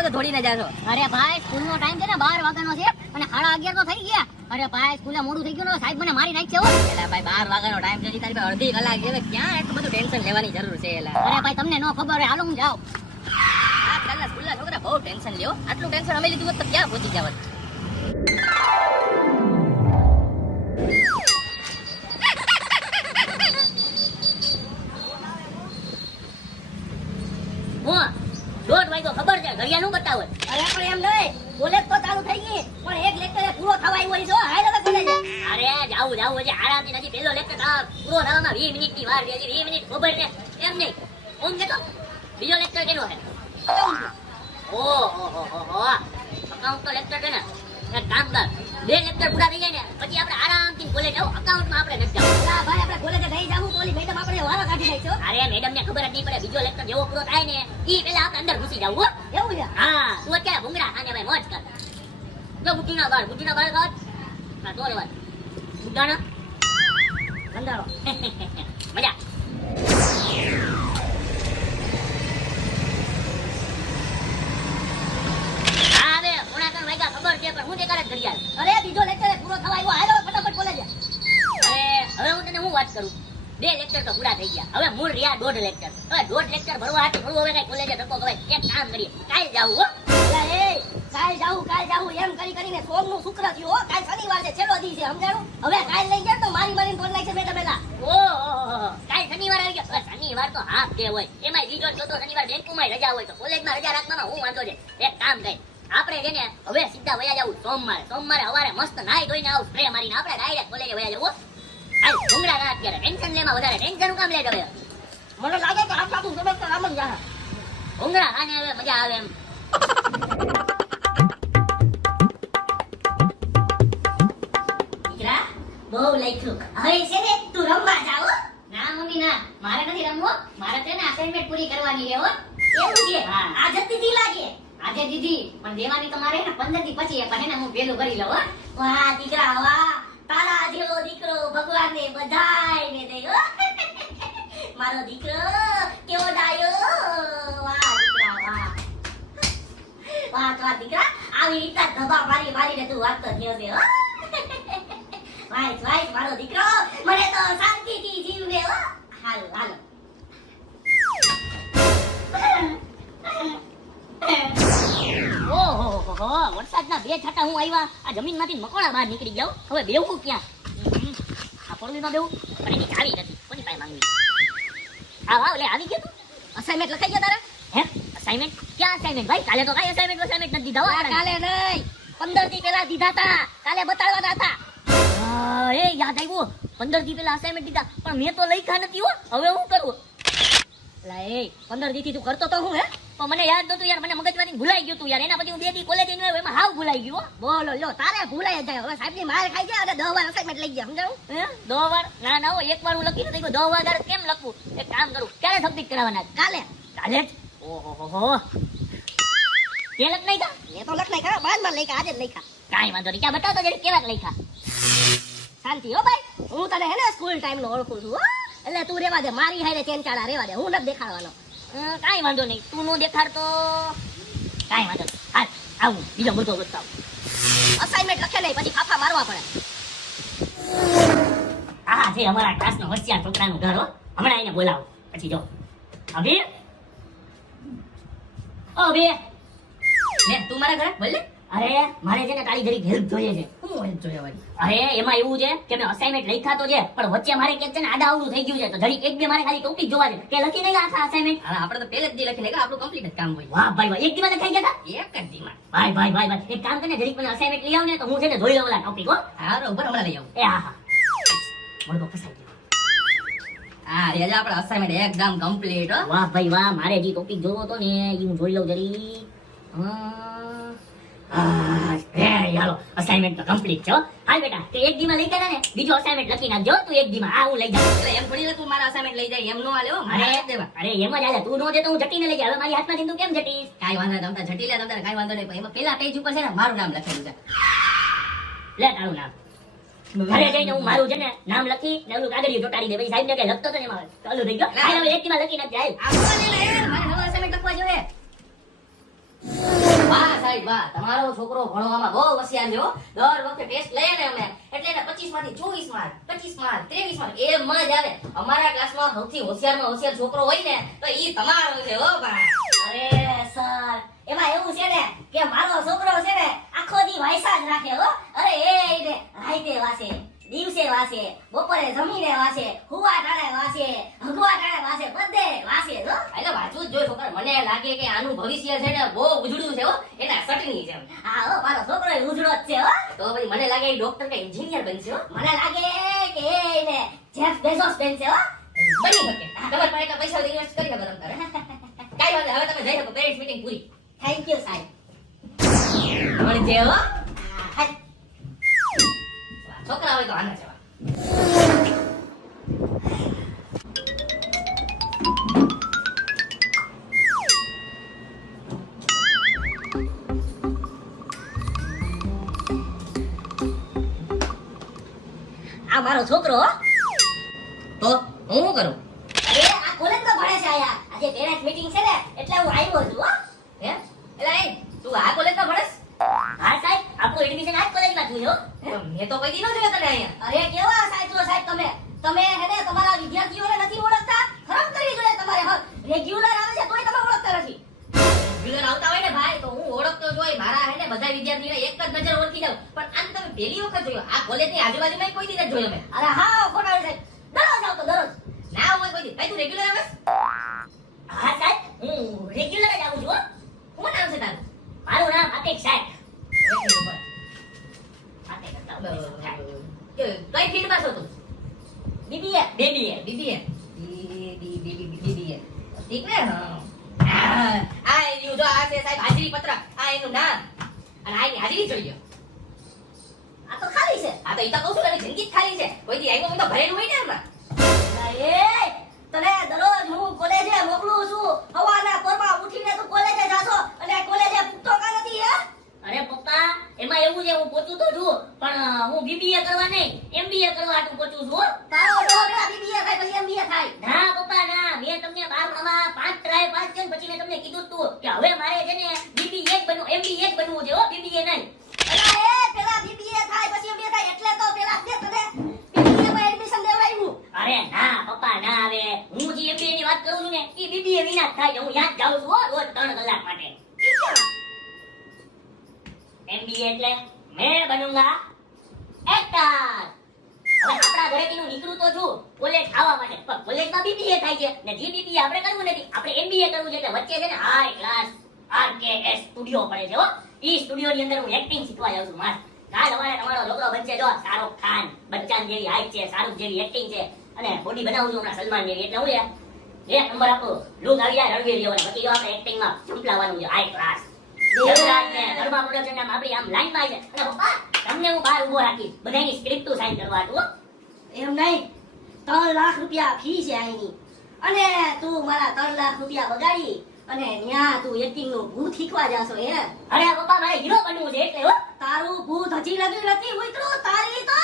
બધો દોડીને જાશો? અરે ભાઈ સ્કૂલનો ટાઈમ છે ને 12 વાગ્યાનો છે અને 11:30 તો થઈ ગયા. અરે ભાઈ સ્કૂલે મોડું થઈ ગયું ને સાહેબ મને મારી નાખશે હો. એલા ભાઈ 12 વાગ્યાનો ટાઈમ છે, તારી પાસે અડધી કલાક છે, ક્યાં એટલું બધું ટેન્શન લેવાની જરૂર છે? એલા અરે ભાઈ તમને ન ખબર હોય, હાલો હું જાઉં. આજકાલના સ્કૂલના છોકરા બહુ ટેન્શન લ્યો. આટલું ટેન્શન અમે લીધું હોત તો ક્યાં પહોંચી જાવત? દોઢ વાગ્યો ખબર છે, ઘડિયાળ નું બતાવો. અરે પણ એમ નહીં, કોલેજ તો ચાલુ થઈ ગઈ પણ એક લેક્ચર પૂરો થવા આવ્યો છે. હાલ હવે કોલેજ. અરે જાવું છે, આરામથી નથી. પેલો લેક્ચર પૂરો થવામાં 20 મિનિટ ની વાર છે. 20 મિનિટ ખબર છે એમ નહીં. ઓમ કે તો બીજો લેક્ચર કેનો છે? ઓહો અકાઉન્ટ તો લેક્ચર છે ને. એક કામ કર, 2 લેક્ચર પૂરા થઈ જાય ને પછી આપણે આરામથી કોલેજ આવો. અકાઉન્ટમાં આપણે નથી જવું. ભાઈ આપણે કોલેજ નહીં જાવું તો ઓલી મેડમ આપણે વાળા કાઢી નાખશો. અરે મેડમ ને ખબર જ નહીં પડે. બીજો લેક્ચર જેવો પૂરો થાય ને ઈ પેલા આપણે અંદર ઘૂસી જાવ. એવું છે? હા તું અત્યારે ભૂંગળા ખાને ભાઈ મોજ કર. જો બુટીના બાળ કાઢ. હા તો લેવા બુટાણા બંધારો. મજા. ખબર છે પણ હું તે કરે ઘડિયાળ. અરે બીજો લેક્ચર પૂરો થવા આવ્યો. હાલો ફટાફટ કોલેજ. અરે હવે હું તને હું વાત કરું, 2 લેક્ચર તો પૂરા થઈ ગયા. હવે મૂળ રહ્યા 1.5 લેક્ચર. હવે 1.5 લેક્ચર ભરવા હાટું થોડું હવે કઈ કોલેજે ધક્કો ખવાય. એક કામ કરીએ, કાલ જાવું હો. કાલ જાવું એમ કરીને સોમનું શુક્ર થયું હો. કાલ શનિવાર છે, છેલ્લો દી છે, સમજાણું? હવે કાલ લઈ ગયા તો મારી ફોન નાખશે બેટા પેલા. ઓહો કાલ શનિવાર આવી ગયો. શનિવાર તો હાફ ડે હોય, એમાંય બીજો ચોથો શનિવાર બેંકમાં રજા હોય તો કોલેજમાં રજા રાખવામાં હું વાંધો છે? એક કામ કર, આપણે છે ને હવે સીધા વયા જવું સોમવારે હવારે મસ્ત નાઈ ધોઈને આવું સ્પ્રે મારીને આપણે ડાયરેક્ટ કોલેજે વયા જવું. હાલ ભૂંગળા ના અત્યારે ટેન્શન લેમાં વધારે ટેન્શન કામ લે હવે. મને લાગે કે આટલા તું સમજ તો આમ જ જા. ભૂંગળા ખાને હવે મજા આવે એમ. દીકરા બહુ લખ્યું. હવે છે ને તું રમવા જાવ? ના મમ્મી ના, મારે નથી રમવું. મારે છે ને અસાઇનમેન્ટ પૂરી કરવાની છે હો. એવું છે? હા આ જતી લાગે. આજે દીદી પણ દેવાની તમારે ને 15 દી પછી પણ હું વેલું કરી લઉં. વાહ દીકરા વાહ, તારા જેવો દીકરો ભગવાનને બધાયને દે હો. મારો દીકરો કેવો ડાયો. વાહ દીકરા વાહ દીકરા, આવી રીતે ધબા મારીને તું વાગતો થયો છે હો. વાહ મારો દીકરો, મને તો શાંતિથી જીવને હો. હાલો ઓહો વરસાદના 2 છાંટા હું આવ્યા. આ જમીનમાંથી મકોડા બહાર નીકળી જાવ. હવે બેવું ક્યાં? આ પડવીમાં બેવું પણ એની ચાવી નથી. કોની પાસે માંગવી? વાહ લે આવી ગયો તું. અસાઇનમેન્ટ લખાઈ ગયા તારા? હે અસાઇનમેન્ટ? ક્યાં અસાઇનમેન્ટ ભાઈ? કાલે તો કાઈ અસાઇનમેન્ટ નથી દીધા હો. કાલે નહીં, 15 દી પહેલા દીધા હતા. કાલે બતાડવાના હતા. એ યાદ આવ્યું, 15 દી પહેલા અસાઇનમેન્ટ દીધા પણ મેં તો લખ્યા નથી હો. હવે હું કરું? લા એ 15 દી થી તું કરતો તો હું હે? પણ મને યાદ નતું યાર, મને મગજમાંથી ભૂલાઈ ગયું તું યાર. એના પછી હું 2 દી કોલેજ જઈને આવ્યો, એમાં હાવ ભૂલાઈ ગયું. બોલો લ્યો તારે ભૂલાઈ જાય. હવે સાહેબની માર ખાઈ જાય અને 10 વાર અસાઇનમેન્ટ લઈ ગયા, સમજાવું? હે 10 વાર? ના હો, એક વાર હું લખી નથી 10 વાર કેમ લખવું? એક કામ કરું, ક્યારે સબમિટ કરાવવાના? કાલે જ? ઓહો કે લખ નહીં કા? એ તો લખ નહીં કા, બાદ લઈ કા, આજે જ લખ્યા. કાઈ વાંધો નહીં, ક્યાં બતાવતો જરી કેવા લખ્યા. શાંતિ હો ભાઈ, હું તને હે ને સ્કૂલ ટાઈમ નો ઓળખું છું હો. એટલે તું રેવા દે, મારી હારે ચેનચાળા રેવા દે, હું નથી દેખાડવાનો. કાઈ વાંધો નહીં, તું નો દેખાડતો કાઈ વાંધો નહીં. હાલ આવું બીજો મુદ્દો બતાવ. અસાઇનમેન્ટ લખે નહીં પછી ફાફા મારવા પડે. આ છે અમારા ક્લાસનો હોશિયાર છોકરાનું ઘર હો. હમણાં એને બોલાવો પછી જો. અભી લે તું મારા ઘરે બોલ લે. અરે મારે છે ને તારી ઘડી હેલ્પ જોઈએ છે. શું હેલ્પ જોઈએ ભાઈ? અરે એમાં એવું છે કે મેં અસાઇનમેન્ટ લખ્યા તો છે પણ વચ્ચે મારે ક્યાંક છે ને આડા અવળું થઈ ગયું છે તો જરી એક બે મારે ખાલી ટોપિક જોવા છે કે લખી નહીં આખા અસાઇનમેન્ટ. હા આપણે તો પહેલે જ દી લખી લેગા, આપણું કમ્પ્લીટ જ કામ હોય. વાહ ભાઈ વાહ, એક દીમાં લખાઈ ગયા હતા? એક જ દીમાં. ભાઈ એક કામ કરને જરીક મને અસાઇનમેન્ટ લઈ આવ ને તો હું છે ને જોઈ લઉં ઓલા ટોપિક હો. હા બરોબર હમણાં લઈ આવું. એ હા મને તો ફસાઈ ગયો. હા રેજા આપણે અસાઇનમેન્ટ એકદમ કમ્પ્લીટ હો. વાહ ભાઈ વાહ, મારે જે ટોપિક જોવો તો ને એ હું જોઈ લઉં જરી. યાલો અસાઇનમેન્ટ તો કમ્પ્લીટ છે. હાલ બેટા તે એક દીમાં લઈ ગયા ને બીજો અસાઇનમેન્ટ લખી નાખજો તું એક દીમાં. આ હું લઈ જાઉં. એટલે એમ થોડી તું મારા અસાઇનમેન્ટ લઈ જાય, એમ નો આલે હો. મારે દેવા. અરે એમ જ આલે, તું નો દે તો હું જટીને લઈ જાય. હવે મારી હાથમાં તું કેમ જટીસ? કાઈ વાંધો નહીં, તમતા જટી લે, તમતા કાઈ વાંધો નહીં. એમાં પેલા પેજ ઉપર છે ને મારું નામ લખેલું છે. લે તારું નામ. ઘરે જઈને હું મારું છે ને નામ લખી ને ઓલું કાગળિયું ચોટાડી દે. પછી સાહેબ ને કઈ લખતો તો ને એમાં ચાલુ થઈ ગયો. હાલ હવે એક દીમાં લખી નાખ જાય. આ મને નવો અસાઇનમેન્ટ લખવા જોઈએ. વાહ, તમારો છોકરો ભણવામાં બહુ હોશિયાર છે હો. દર વખતે ટેસ્ટ લઈએ ને અમે એટલે એને 25 માંથી 24 માર્ક, 25 માર્ક, 23 માર્ક એમ જ આવે. અમારા ક્લાસમાં સૌથી હોશિયારમાં હોશિયાર છોકરો હોય ને તો ઈ તમારો છે હો ભાઈ. અરે સર, એમાં એવું છે ને કે મારો છોકરો છે ને આખો દી વાયસા જ રાખે હો. અરે એ ને રાઈતે વાસે, દિવસે વાસે, બપોરે જમીને વાસે, હુવા ટાણે વાસે, હગવા ટાણે વાસે, બધે વાસે હો. એટલે વાંચવું જ જોઈએ છોકરા. મને લાગે કે આનું ભવિષ્ય છે ને બહુ ઉજળું છે હો, એના સટની જેમ. હા હો, મારો છોકરો ઉજળો જ છે હો. તો પછી મને લાગે એ ડોક્ટર કે એન્જિનિયર બનશે હો. મને લાગે કે એને જેફ બેઝોસ બનશે હો. બની શકે. તમારે પાસે એટલા પૈસા ઇન્વેસ્ટ કરી શકો તમે તારે. કાંઈ વાંધો નહીં, હવે તમે જઈ શકો. Parents meeting puri. Thank you સાહેબ. મળજે હો. હા, છોકરા હોય તો આના જેવા. આ મારો છોકરો હો. તો હું શું કરું? અરે આ કોલેજ તો ભણે છે આયા. આજે પેરેન્ટ્સ મીટિંગ છે ને એટલે હું આવ્યો છું હો. હે? એલા એ તું આ કોલેજમાં ભણેસ? હા સાહેબ, આપણું એડમિશન આ કોલેજમાં થયું છે હો. મેં તો કોઈ દી ન જોયો તને અહીંયા. અરે કેવા સાહેબ છો સાહેબ તમે. તમે હેને તમારા વિદ્યાર્થીઓને નથી ઓળખતા. શરમ કરવી જોઈએ તમારે. હા, રેગ્યુલર આવે છે તોય તમે ઓળખતા નથી. રેગ્યુલર આવતા હોય ને ભાઈ તો હું ઓળખતો જ હોય. મારા હે ને બધા વિદ્યાર્થીઓને એક જ નજર ઓળખી જાઉં. પણ આને તમે પહેલી વખત જોયો. આ કોલેજની આજુબાજુમાં કોઈ દી નથી જોયો મેં. અરે હા ખોટા સાહેબ. દરરોજ આવતો દરરોજ. ના હોય કોઈ દી. ભાઈ તું રેગ્યુલર આવેસ? હા સાહેબ, હું રેગ્યુલર જ આવું છું હો. શું નામ છે તારું? મારું નામ આતિક સાહેબ. એક મિનિટ ઉભા. આતિક હતા. કે કઈ ફીલ્ડમાં છો તું? બીબીએ. બીબીએ. બીબીએ. બીબીએ. ઠીક ને? હા. આ એનું જો આ છે સાહેબ હાજરી પત્રક. આ એનું નામ. અને આ એની હાજરી જોઈ લો. આ તો ખાલી છે. આ તો ઈ તો કહું છું એની જિંદગી જ ખાલી છે. કોઈ દી આવ્યો હોય તો ભરેલું હોય ને એમાં. એ તને દરરોજ હું કોલેજે મોકલું છું. સવારના પોરમાં ઉઠીને તું કોલેજે જાશો અને કોલેજે પૂછતો કા નથી હે? અરે પપ્પા, એમાં એવું છે હું પોચું તો છું પણ હું બીબીએ કરવા નહીં એમબીએ કરવા આટલું પોચું છું હો. તારો ડોગરા બીબીએ થાય પછી એમબીએ થાય. ના પપ્પા ના, મેં તમને 12માં 5 ટ્રાય પાસ છે પછી મેં તમને કીધું તું કે હવે મારે છે ને બીબીએ જ બનવું, એમબીએ જ બનવું છે હો, બીબીએ નહીં. અલા એ પેલા બીબીએ થાય પછી એમબીએ થાય એટલે તો પેલા દે તને બીબીએ માં એડમિશન દેવડાવ્યું. અરે ના પપ્પા ના, આવે હું જે એમબીએ ની વાત કરું છું ને એ બીબીએ વિના જ થાય. હું યાદ જાઉં છું હો, રોજ 3 કલાક માટે. એમબીએ એટલે મેં બનુંગા એક્ટર. હવે આપણા ઘરેથી હું નીકળું તો છું કોલેજ આવવા માટે, પણ કોલેજમાં બીબીએ થાય છે ને જે બીબીએ આપણે કરવું નથી, આપણે એમબીએ કરવું છે. એટલે વચ્ચે છે ને હાઈ ક્લાસ આરકેએસ સ્ટુડિયો પડે છે હો. ઈ સ્ટુડિયો ની અંદર હું એક્ટિંગ શીખવા જાઉં છું. માર કાલ હવારે તમારો છોકરો બનશે જો શાહરુખ ખાન. બચ્ચાન જેવી હાઈટ છે, શાહરુખ જેવી એક્ટિંગ છે અને બોડી બનાવું છું હમણાં સલમાન જેવી. એટલે હું એક નંબર આપણું લુક આવી જાય રણવીર જેવો ને પછી જો આપણે એક્ટિંગમાં ચંપલાવાનું છે હાઈ ક્લાસ. દેવરાજને ધર્મા પ્રોડક્શન નામ આપણી આમ લાઈનમાં આવી છે. અને પપ્પા તમને હું બહાર ઊભો રાખી બધાની સ્ક્રિપ્ટ સાઈન કરવા હતું. એમ નહીં, 3 લાખ રૂપિયા ફી છે અહીંની અને તું મારા 3 લાખ રૂપિયા બગાડી અને ન્યા તું એક્ટિંગ નું ભૂત શીખવા જાશો હે? અરે પપ્પા મારે હીરો બનવું છે એટલે હો. તારું ભૂત હજી લગ્યું નથી ઉતરો તારી તો